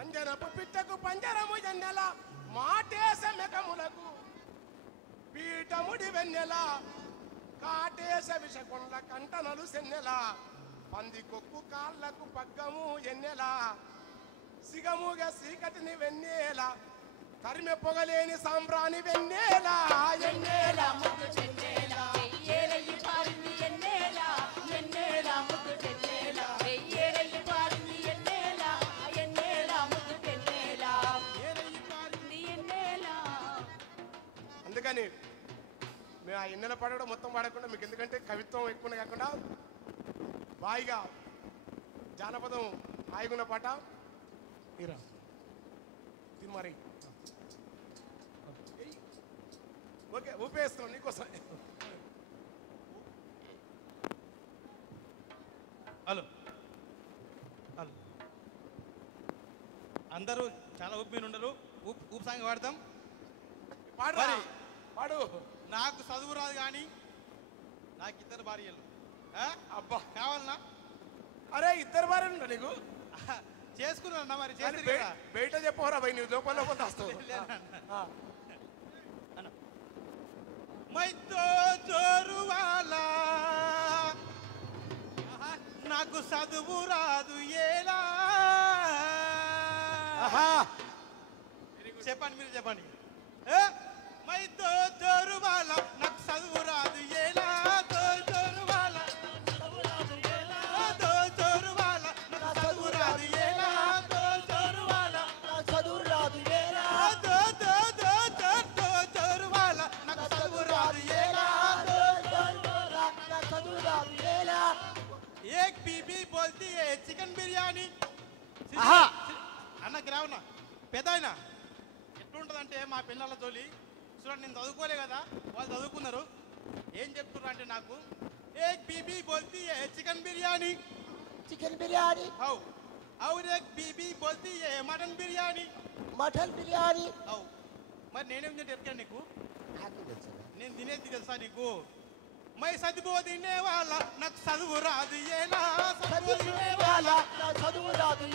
పంజరపు పిట్టకు పంజరము ఎన్నెల మాటేస మెకములకు పీఠముడి వెన్నెల కాటేస విషకొండ్ల కంటనలు సెన్నెల పంది కొక్కు కాళ్ళకు పగ్గము ఎన్నెల సిగముగా సీకటిని వెన్నెల తరిమె పొగలేని సాంబ్రాణి వెన్నెల ఎన్నెల ముద్దు చెన్నెల ఏరయ్యి పారింది ఎన్నెల ఎన్నెల ముద్దు చెన్నెల ఏరయ్యి పారింది ఎన్నెల ఎన్నెల ముద్దు చెన్నెల ఏరయ్యి పారింది ఎన్నెల. అందుకని మేము ఆ ఎన్నెల పాడడం మొత్తం పాడకుండా మీకు ఎందుకంటే కవిత్వం ఎక్కువ కాకుండా బాయిగా జానపదం హాయిగున్న పాట తీరా మరి ఓకే ఊపేస్తాం నీకోసం. హలో హలో అందరూ చాలా ఊపి మీద ఉండరు. ఊపు సాంగ్ పాడతాం. పాడు. నాకు చదువు రాదు కానీ నాకు ఇద్దరు భార్యలు. అబ్బా కావాలన్నా? అరే ఇద్దరు భార్యలు నీకు చేసుకున్నా మరి బయట చెప్పవరా భయ్ నువ్వు లోపల వస్తావు. మైతో జోరువాలా నాకు చదువు రాదు ఏలా. చెప్పండి మీరు చెప్పండి. మైతో జోరువాలా నాకు చదువు రాదు ఏలా. జోరువాలా జోరువాలా నాకు చదువు రాదు ఏలా. జోరువాలా చదువు రాదు ఏలా. జోరువాలా నాకు చదువు రాదు ఏలా. చదువు రాదు ఏలా. ఏక్ బీబీ బోల్తీ ఏ చికెన్ బిర్యానీ. అన్నకి రావునా పెద్ద ఆయన ఎట్లుంటుందంటే మా పిల్లల జోలి చూడండి. నేను చదువుకోలే కదా, వాళ్ళు చదువుకున్నారు. ఏం చెప్తున్నారు అంటే నాకు ఏక్ బీబీ బోల్తీ ఏ చికెన్ బిర్యానీ. चिकन बिरयानी హౌ और एक बीबी बोलती है मटन बिरयानी. मटन बिरयानी హౌ మరి నేనేం చెప్తాను నీకు? నేను తినేది తెలుసా నీకు? మై చదువు తినే వాళ్ళ నాకు చదువు రాదు ఏలా. చదువు రాదు